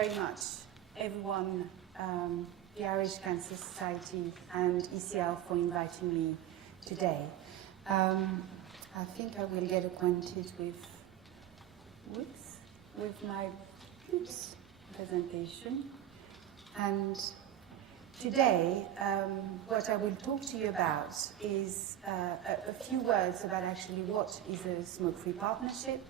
very much, everyone, the Irish Cancer Society and ECL for inviting me today. I think I will get acquainted with my good presentation. And today, what I will talk to you about is a few words about actually what is a smoke-free partnership.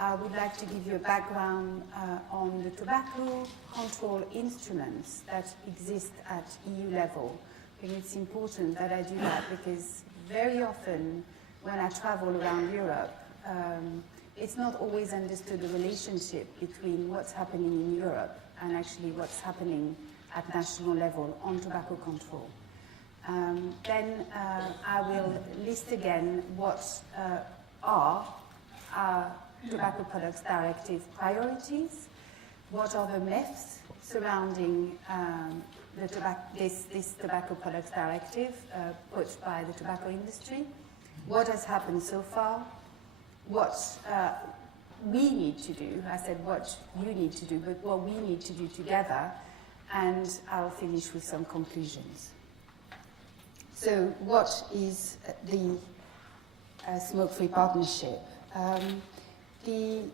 I would like to give you a background on the tobacco control instruments that exist at EU level. I think it's important that I do that because very often when I travel around Europe, it's not always understood the relationship between what's happening in Europe and actually what's happening at national level on tobacco control. Then I will list again what are our Tobacco Products Directive priorities, what are the myths surrounding this Tobacco Products Directive put by the tobacco industry, what has happened so far, what we need to do. I said what you need to do, but what we need to do together, and I'll finish with some conclusions. So what is the Smoke-Free Partnership? The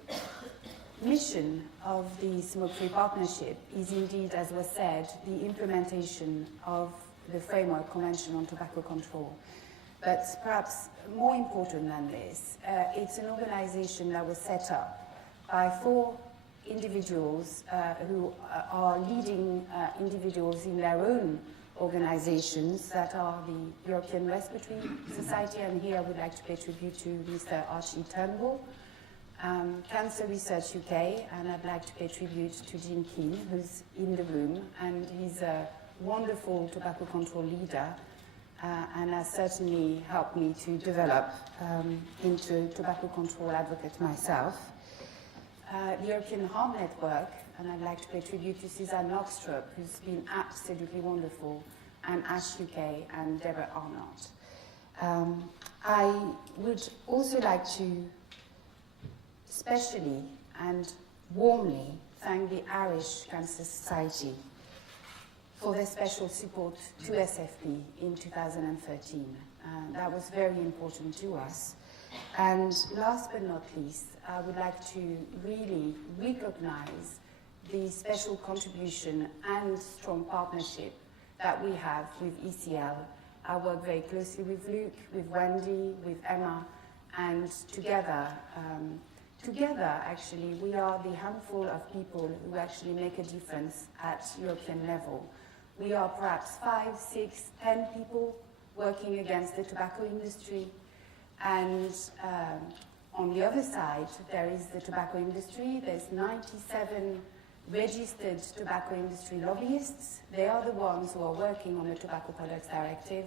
mission of the Smoke-Free Partnership is indeed, as was said, the implementation of the Framework Convention on Tobacco Control. But perhaps more important than this, it's an organization that was set up by 4 individuals who are leading individuals in their own organizations that are the European Respiratory Society, and here I would like to pay tribute to Mr. Archie Turnbull, Cancer Research UK, and I'd like to pay tribute to Jim Keane, who's in the room, and he's a wonderful tobacco control leader, and has certainly helped me to develop into tobacco control advocate myself. The European Harm Network, and I'd like to pay tribute to Suzanne Knockstrup, who's been absolutely wonderful, and Ash UK and Deborah Arnott. I would also like to especially and warmly thank the Irish Cancer Society for their special support to SFP in 2013. That was very important to us. And last but not least, I would like to really recognize the special contribution and strong partnership that we have with ECL. I work very closely with Luke, with Wendy, with Emma, and together, actually, we are the handful of people who actually make a difference at European level. We are perhaps 5, 6, 10 people working against the tobacco industry. And on the other side, there is the tobacco industry. There's 97 registered tobacco industry lobbyists. They are the ones who are working on the Tobacco Products Directive.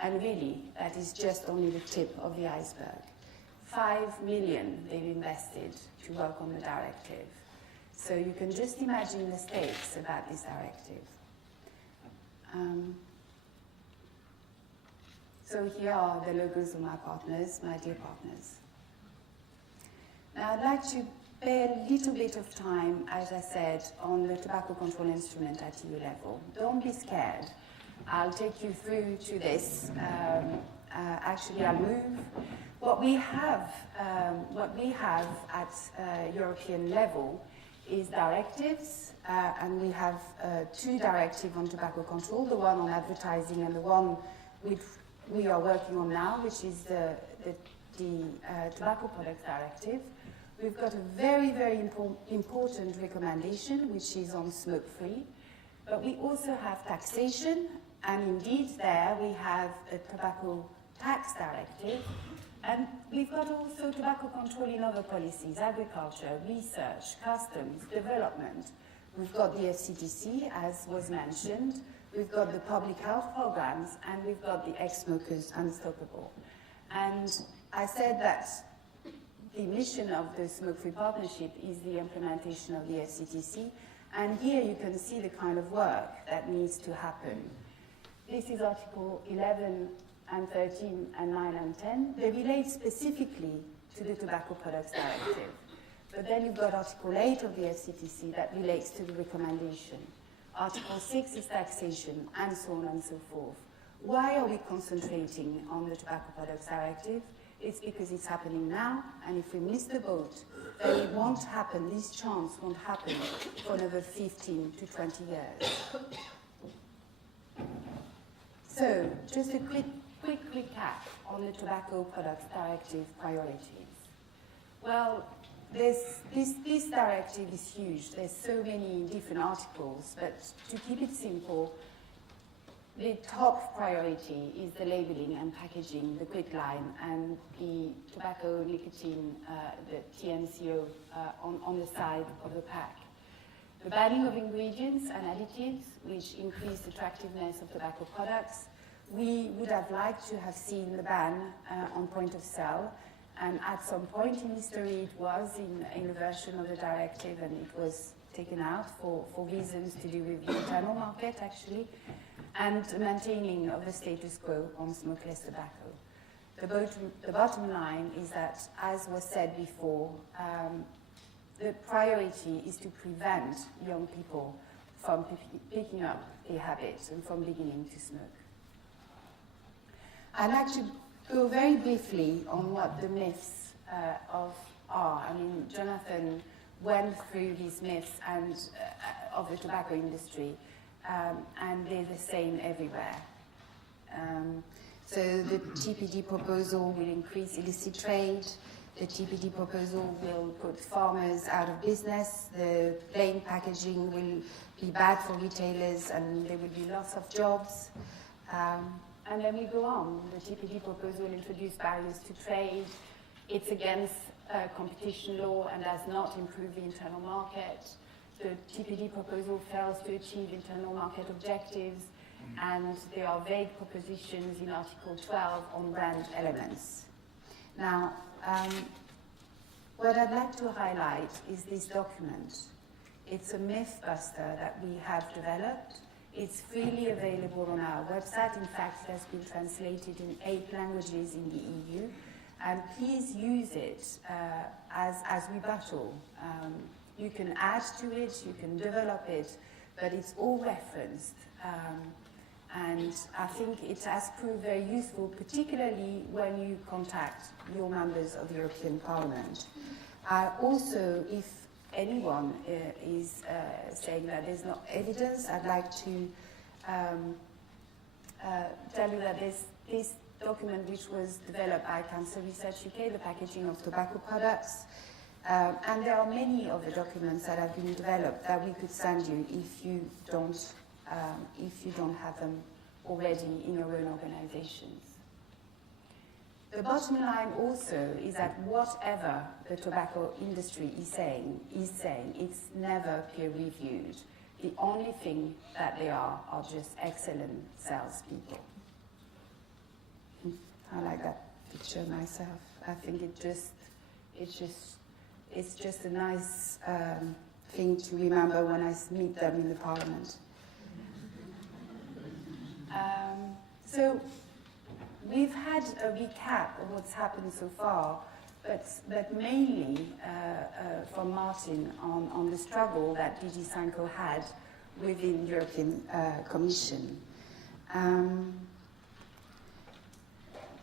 And really, that is just only the tip of the iceberg. 5 million they've invested to work on the directive. So you can just imagine the stakes about this directive. So here are the logos of my partners, my dear partners. Now I'd like to pay a little bit of time, as I said, on the tobacco control instrument at EU level. Don't be scared. I'll take you through to this. Actually, I'll move. What we have at European level is directives, and we have 2 directives on tobacco control, the one on advertising and the one which we are working on now, which is the Tobacco Products Directive. We've got a very, very important recommendation, which is on smoke-free, but we also have taxation, and indeed there we have a tobacco tax directive, and we've got also tobacco control in other policies, agriculture, research, customs, development. We've got the FCTC, as was mentioned, we've got the public health programs, and we've got the ex-smokers unstoppable. And I said that the mission of the Smoke-Free Partnership is the implementation of the FCTC, and here you can see the kind of work that needs to happen. This is Article 11 and 13 and 9 and 10. They relate specifically to the Tobacco Products Directive. But then you've got Article 8 of the FCTC that relates to the recommendation. Article 6 is taxation, and so on and so forth. Why are we concentrating on the Tobacco Products Directive? It's because it's happening now, and if we miss the boat, then it won't happen, this chance won't happen for another 15 to 20 years. So, just a quick recap on the Tobacco Products Directive priorities. Well, this directive is huge. There's so many different articles, but to keep it simple, the top priority is the labeling and packaging, the quick line, and the tobacco, nicotine, the TNCO on the side of the pack. The banning of ingredients and additives, which increase the attractiveness of tobacco products. We would have liked to have seen the ban on point of sale, and at some point in history it was in a version of the directive, and it was taken out for reasons to do with the internal market, actually, and maintaining of the status quo on smokeless tobacco. The bottom line is that, as was said before, the priority is to prevent young people from picking up a habit and from beginning to smoke. I'd like to go very briefly on what the myths are. I mean, Jonathan went through these myths and of the tobacco industry, and they're the same everywhere. So the TPD proposal will increase illicit trade. The TPD proposal will put farmers out of business. The plain packaging will be bad for retailers, and there will be lots of jobs. And then we go on. The TPD proposal will introduce barriers to trade. It's against competition law and does not improve the internal market. The TPD proposal fails to achieve internal market objectives, and there are vague propositions in Article 12 on brand elements. Now, what I'd like to highlight is this document. It's a myth buster that we have developed. It's freely available on our website. In fact, it has been translated in 8 languages in the EU. And please use it as rebuttal. You can add to it, you can develop it, but it's all referenced. And I think it has proved very useful, particularly when you contact your members of the European Parliament. Also, if anyone is saying that there's no evidence, I'd like to tell you that this document, which was developed by Cancer Research UK, the packaging of tobacco products, and there are many of the documents that have been developed that we could send you if you don't have them already in your own organizations. The bottom line also is that whatever the tobacco industry is saying, it's never peer-reviewed. The only thing that they are just excellent salespeople. I like that picture myself. I think it's just a nice thing to remember when I meet them in the Parliament. So we've had a recap of what's happened so far, but mainly from Martin on the struggle that DG Sanco had within the European Commission.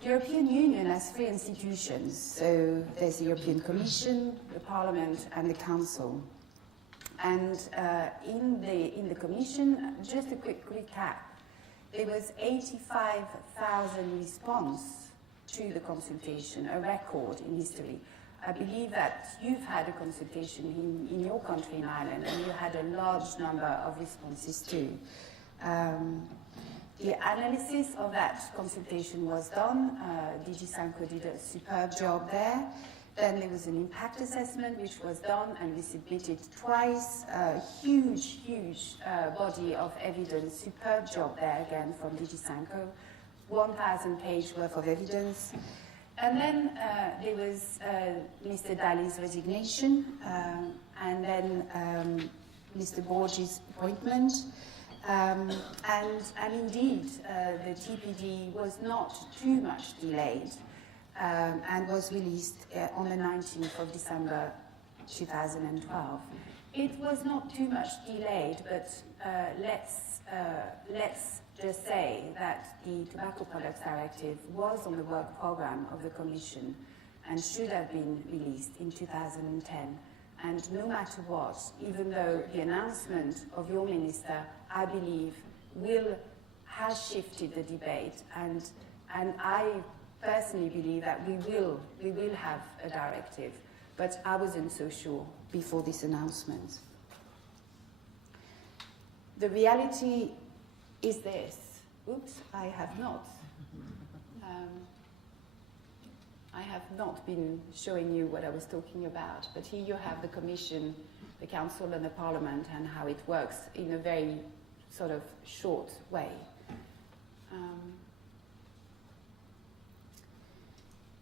The European Union has 3 institutions, so there's the European Commission, the Parliament, and the Council. And in the Commission, just a quick recap, there was 85,000 response to the consultation, a record in history. I believe that you've had a consultation in your country, in Ireland, and you had a large number of responses too. The analysis of that consultation was done. DG Sanco did a superb job there. Then there was an impact assessment which was done, and we submitted twice. A huge body of evidence. Superb job there again from DG Sanco. 1,000-page worth of evidence. And then there was Mr. Dalli's resignation, and then Mr. Borges' appointment. And indeed, the TPD was not too much delayed and was released on the 19th of December 2012. It was not too much delayed, but let's just say that the Tobacco Products Directive was on the work program of the Commission and should have been released in 2010. And no matter what, even though the announcement of your minister, I believe, has shifted the debate, and I personally believe that we will have a directive, but I wasn't so sure before this announcement. The reality is this. Oops, I have not. I have not been showing you what I was talking about, but here you have the Commission, the Council and the Parliament and how it works in a very sort of short way.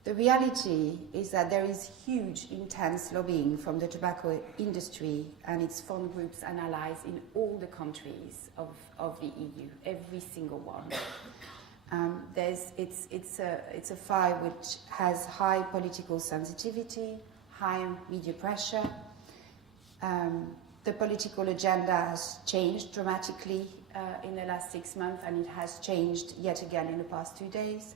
The reality is that there is huge, intense lobbying from the tobacco industry and its front groups and allies in all the countries of the EU, every single one. It's a file which has high political sensitivity, high media pressure. The political agenda has changed dramatically in the last 6 months, and it has changed yet again in the past 2 days.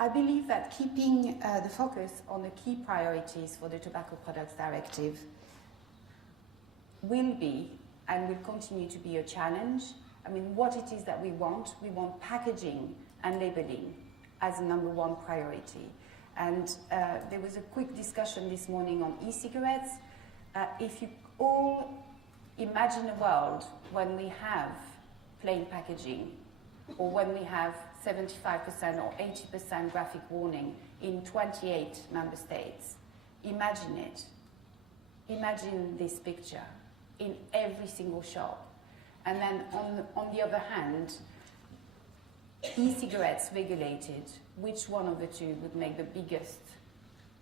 I believe that keeping the focus on the key priorities for the Tobacco Products Directive will be and will continue to be a challenge. I mean, what it is that we want packaging and labeling as a number one priority. And there was a quick discussion this morning on e-cigarettes. If you all imagine a world when we have plain packaging, or when we have 75% or 80% graphic warning in 28 member states, imagine it. Imagine this picture in every single shop. And then on the other hand, e-cigarettes regulated, which one of the two would make the biggest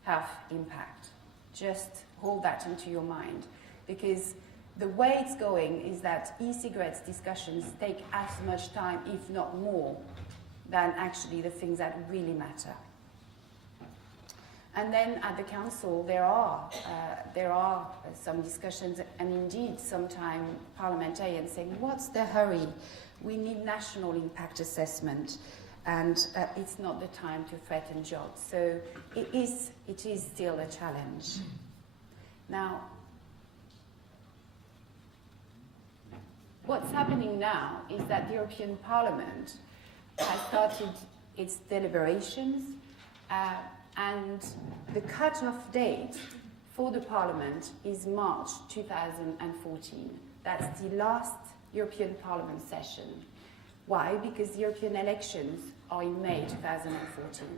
health impact? Just hold that into your mind, because the way it's going is that e-cigarettes discussions take as much time, if not more, than actually the things that really matter. And then at the Council, there are some discussions, and indeed sometimes parliamentarians saying, what's the hurry? We need national impact assessment, and it's not the time to threaten jobs. So it is still a challenge. Now, what's happening now is that the European Parliament has started its deliberations, and the cut-off date for the Parliament is March 2014. That's the last European Parliament session. Why? Because the European elections are in May 2014.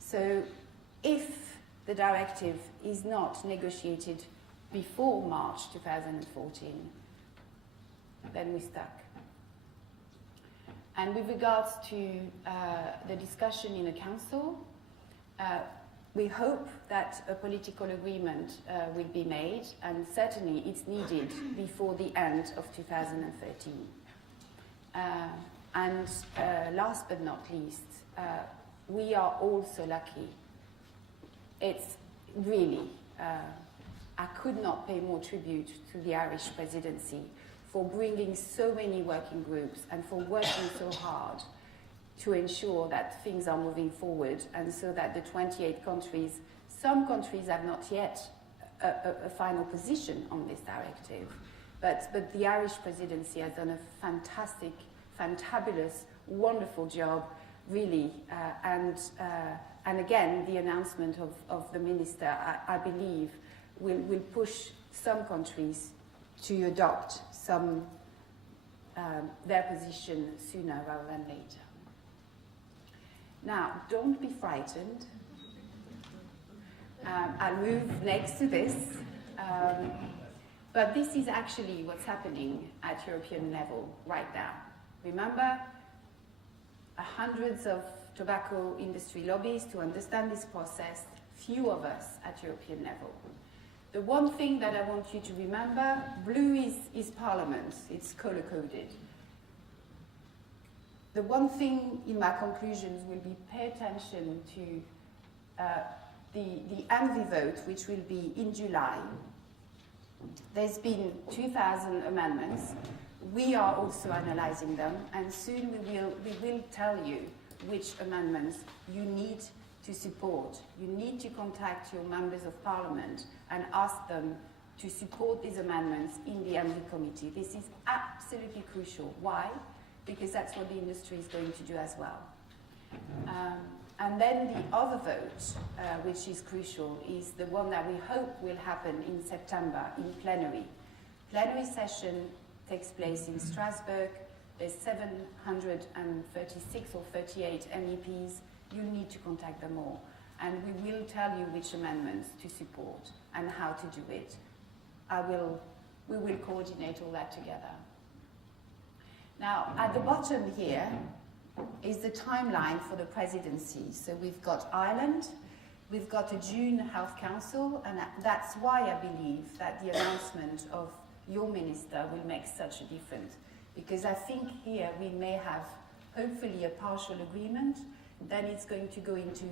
So if the directive is not negotiated before March 2014, then we're stuck. And with regards to the discussion in the Council, we hope that a political agreement will be made, and certainly it's needed before the end of 2013. And last but not least, we are also lucky. It's really, I could not pay more tribute to the Irish presidency for bringing so many working groups and for working so hard to ensure that things are moving forward, and so that the 28 countries, some countries have not yet a final position on this directive, but the Irish presidency has done a fantastic, fantabulous, wonderful job, really, and again, the announcement of the minister, I believe, will push some countries to adopt their position sooner rather than later. Now, don't be frightened. I'll move next to this. But this is actually what's happening at European level right now. Remember, hundreds of tobacco industry lobbies to understand this process, few of us at European level. The one thing that I want you to remember, blue is Parliament, it's colour-coded. The one thing in my conclusions will be pay attention to the ENVI vote, which will be in July, there's been 2,000 amendments. We are also analyzing them, and soon we will tell you which amendments you need to support. You need to contact your members of parliament and ask them to support these amendments in the ENVI committee. This is absolutely crucial. Why? Because that's what the industry is going to do as well. And then the other vote, which is crucial, is the one that we hope will happen in September in plenary. Plenary session takes place in Strasbourg. There's 736 or 38 MEPs. You need to contact them all. And we will tell you which amendments to support and how to do it. We will coordinate all that together. Now, at the bottom here is the timeline for the presidency. So we've got Ireland, we've got a June Health Council, and that's why I believe that the announcement of your minister will make such a difference. Because I think here we may have, hopefully, a partial agreement. Then it's going to go into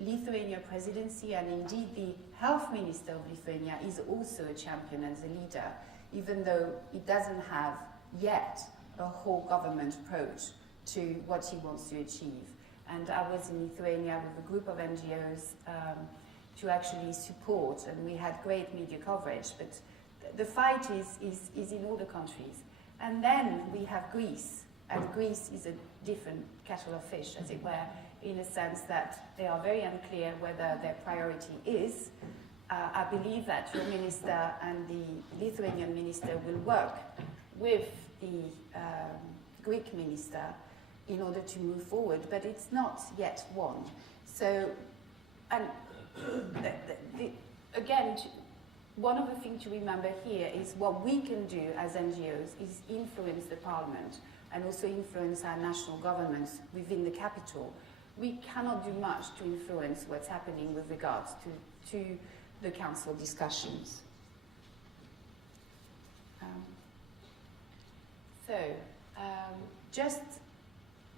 Lithuania presidency, and indeed the health minister of Lithuania is also a champion and a leader, even though he doesn't have yet a whole government approach to what he wants to achieve. And I was in Lithuania with a group of NGOs to actually support, and we had great media coverage, but the fight is in all the countries. And then we have Greece, and Greece is a different kettle of fish, as it were, in a sense that they are very unclear whether their priority is. I believe that your minister and the Lithuanian minister will work with the Greek minister in order to move forward, but it's not yet won. So, and again, one of the things to remember here is what we can do as NGOs is influence the parliament and also influence our national governments within the capital. We cannot do much to influence what's happening with regards to the council discussions.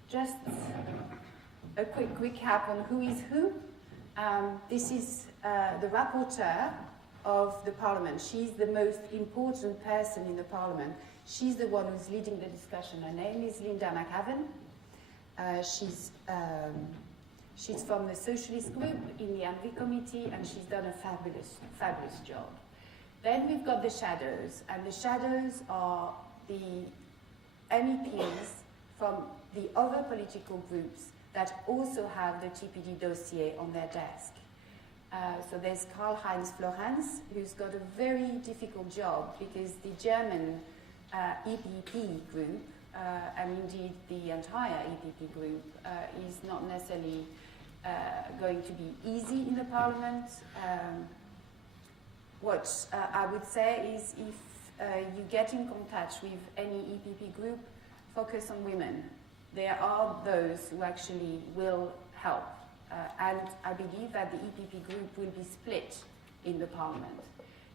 Just a quick recap on who is who. This is the rapporteur of the parliament. She's the most important person in the parliament. She's the one who's leading the discussion. Her name is Linda McAvan. She's from the Socialist Group in the ENVI committee, and she's done a fabulous job. Then we've got the shadows, and the shadows are the MEPs from the other political groups that also have the TPD dossier on their desk. So there's Karl-Heinz Florenz, who's got a very difficult job because the German EPP group, and indeed the entire EPP group, is not necessarily going to be easy in the parliament. What I would say is if you get in contact with any EPP group, focus on women. There are those who actually will help. And I believe that the EPP group will be split in the parliament.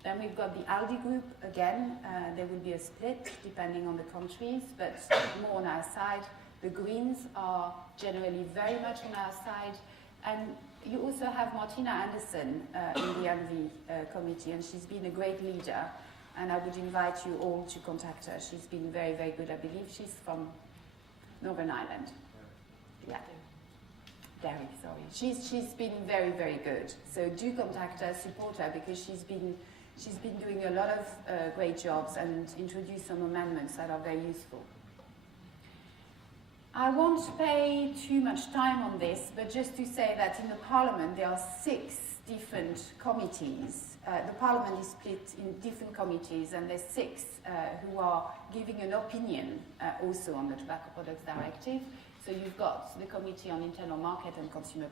Then we've got the ALDE group, again, there will be a split depending on the countries, but more on our side. The Greens are generally very much on our side. And you also have Martina Anderson in the ENVI committee, and she's been a great leader. And I would invite you all to contact her. She's been very, very good. I believe she's from Northern Ireland. Yeah. Derry, sorry. She's been very, very good. So do contact her, support her, because she's been doing a lot of great jobs and introduced some amendments that are very useful. I won't pay too much time on this, but just to say that in the Parliament there are 6 different committees. The Parliament is split in different committees, and there's 6 who are giving an opinion also on the Tobacco Products Directive. So you've got the Committee on Internal Market and Consumer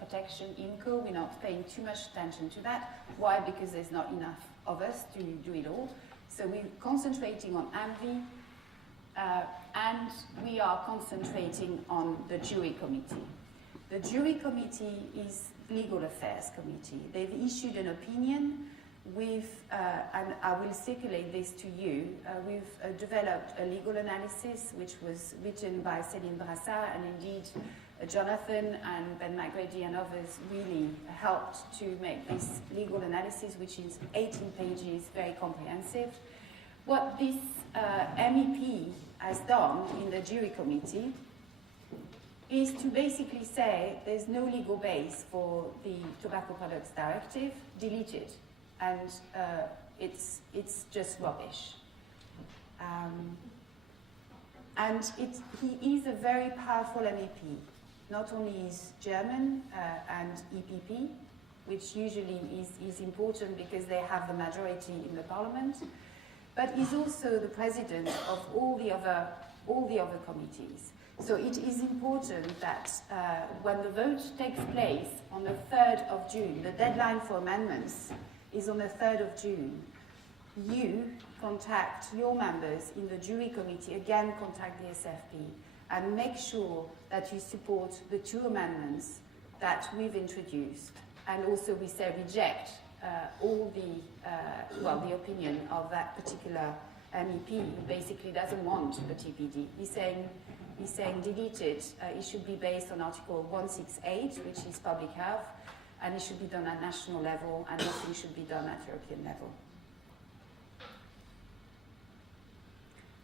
Protection, IMCO. We're not paying too much attention to that. Why? Because there's not enough of us to do it all. So we're concentrating on ENVI, and we are concentrating on the Jury Committee. The Jury Committee is Legal Affairs Committee. They've issued an opinion and I will circulate this to you, we've developed a legal analysis which was written by Céline Brassard, and indeed Jonathan and Ben McGrady and others really helped to make this legal analysis, which is 18 pages, very comprehensive. What this MEP has done in the jury committee is to basically say there's no legal base for the Tobacco Products Directive, delete it. And it's just rubbish. And he is a very powerful MEP. Not only is German and EPP, which usually is important because they have the majority in the parliament, but he's also the president of all the other committees. So it is important that when the vote takes place on the 3rd of June, the deadline for amendments is on the 3rd of June, you contact your members in the jury committee, again contact the SFP, and make sure that you support the 2 amendments that we've introduced. And also we say reject all the opinion of that particular MEP who basically doesn't want the TPD. He's saying delete it. It should be based on Article 168, which is public health, and it should be done at national level, and nothing should be done at European level.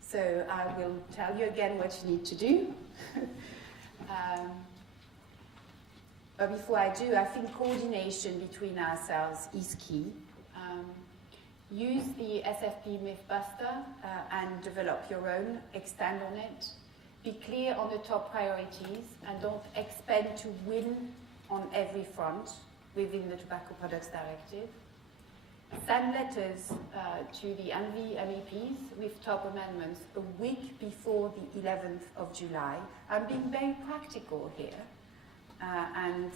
So I will tell you again what you need to do. But before I do, I think coordination between ourselves is key. Use the SFP Mythbuster and develop your own, extend on it. Be clear on the top priorities and don't expect to win on every front within the Tobacco Products Directive. Send letters to the ENVI MEPs with top amendments a week before the 11th of July. I'm being very practical here. And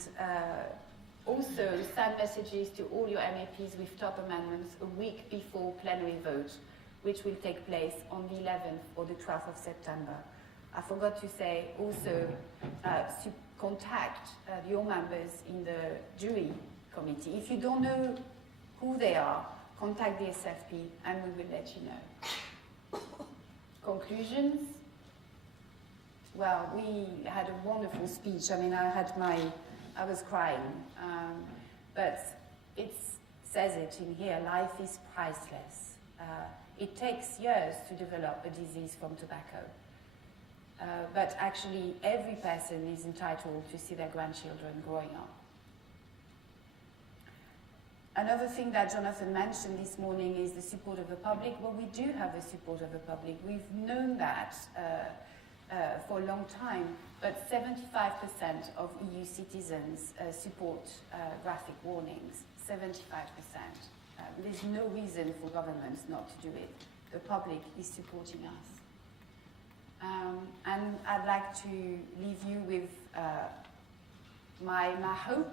also send messages to all your MEPs with top amendments a week before plenary vote, which will take place on the 11th or the 12th of September. I forgot to say also contact your members in the jury committee. If you don't know who they are, contact the SFP and we will let you know. Conclusions? Well, we had a wonderful speech. I mean, I was crying, but it says it in here, life is priceless. It takes years to develop a disease from tobacco. But actually, every person is entitled to see their grandchildren growing up. Another thing that Jonathan mentioned this morning is the support of the public. Well, we do have the support of the public. We've known that for a long time, but 75% of EU citizens support graphic warnings, 75%. There's no reason for governments not to do it. The public is supporting us. And I'd like to leave you with my hope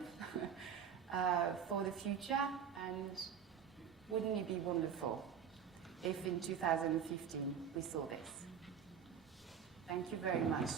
for the future, and wouldn't it be wonderful if in 2015 we saw this? Thank you very much.